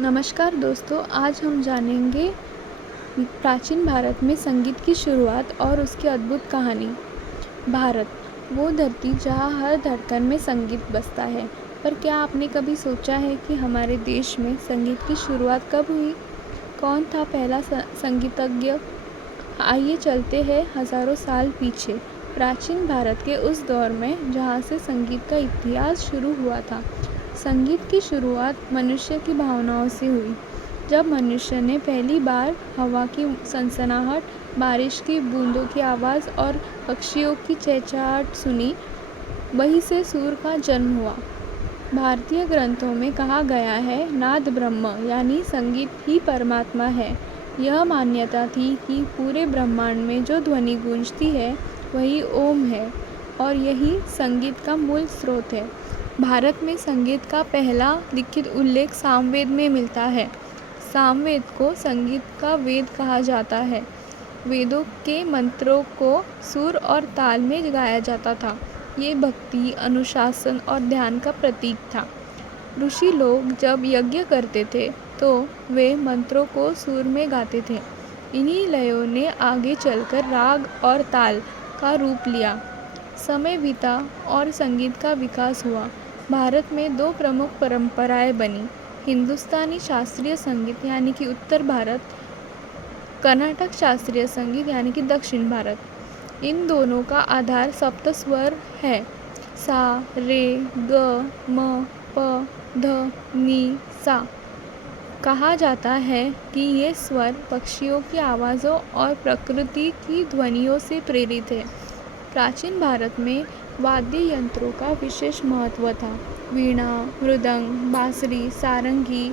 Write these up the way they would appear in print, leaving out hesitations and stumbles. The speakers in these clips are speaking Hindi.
नमस्कार दोस्तों, आज हम जानेंगे प्राचीन भारत में संगीत की शुरुआत और उसकी अद्भुत कहानी। भारत, वो धरती जहाँ हर धड़कन में संगीत बजता है। पर क्या आपने कभी सोचा है कि हमारे देश में संगीत की शुरुआत कब हुई? कौन था पहला संगीतज्ञ? आइए चलते हैं हज़ारों साल पीछे, प्राचीन भारत के उस दौर में जहाँ से संगीत का इतिहास शुरू हुआ था। संगीत की शुरुआत मनुष्य की भावनाओं से हुई। जब मनुष्य ने पहली बार हवा की सनसनाहट, बारिश की बूंदों की आवाज़ और पक्षियों की चहचहाट सुनी, वहीं से सुर का जन्म हुआ। भारतीय ग्रंथों में कहा गया है, नाद ब्रह्म यानी संगीत ही परमात्मा है। यह मान्यता थी कि पूरे ब्रह्मांड में जो ध्वनि गूंजती है वही ओम है और यही संगीत का मूल स्रोत है। भारत में संगीत का पहला लिखित उल्लेख सामवेद में मिलता है। सामवेद को संगीत का वेद कहा जाता है। वेदों के मंत्रों को सुर और ताल में गाया जाता था। ये भक्ति, अनुशासन और ध्यान का प्रतीक था। ऋषि लोग जब यज्ञ करते थे तो वे मंत्रों को सुर में गाते थे। इन्हीं लयों ने आगे चलकर राग और ताल का रूप लिया। समय बीता और संगीत का विकास हुआ। भारत में दो प्रमुख परंपराएं बनी, हिंदुस्तानी शास्त्रीय संगीत यानी कि उत्तर भारत, कर्नाटक शास्त्रीय संगीत यानी कि दक्षिण भारत। इन दोनों का आधार सप्त स्वर है, सा, रे, ग, म, प, ध, नि, सा। कहा जाता है कि ये स्वर पक्षियों की आवाज़ों और प्रकृति की ध्वनियों से प्रेरित है। प्राचीन भारत में वाद्य यंत्रों का विशेष महत्व था। वीणा, मृदंग, बांसुरी, सारंगी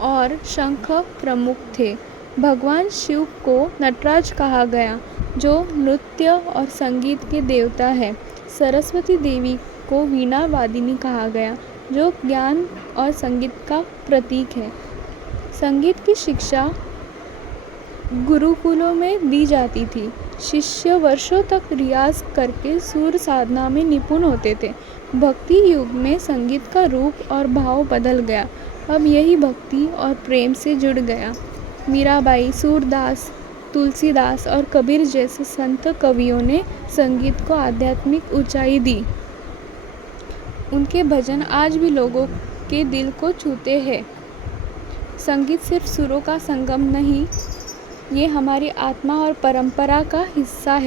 और शंख प्रमुख थे। भगवान शिव को नटराज कहा गया, जो नृत्य और संगीत के देवता है। सरस्वती देवी को वीणा वादिनी कहा गया, जो ज्ञान और संगीत का प्रतीक है। संगीत की शिक्षा गुरुकुलों में दी जाती थी। शिष्य वर्षों तक रियाज करके सुर साधना में निपुण होते थे। भक्ति युग में संगीत का रूप और भाव बदल गया। अब यही भक्ति और प्रेम से जुड़ गया। मीराबाई, सूरदास, तुलसीदास और कबीर जैसे संत कवियों ने संगीत को आध्यात्मिक ऊंचाई दी। उनके भजन आज भी लोगों के दिल को छूते हैं। संगीत सिर्फ सुरों का संगम नहीं, ये हमारी आत्मा और परंपरा का हिस्सा है।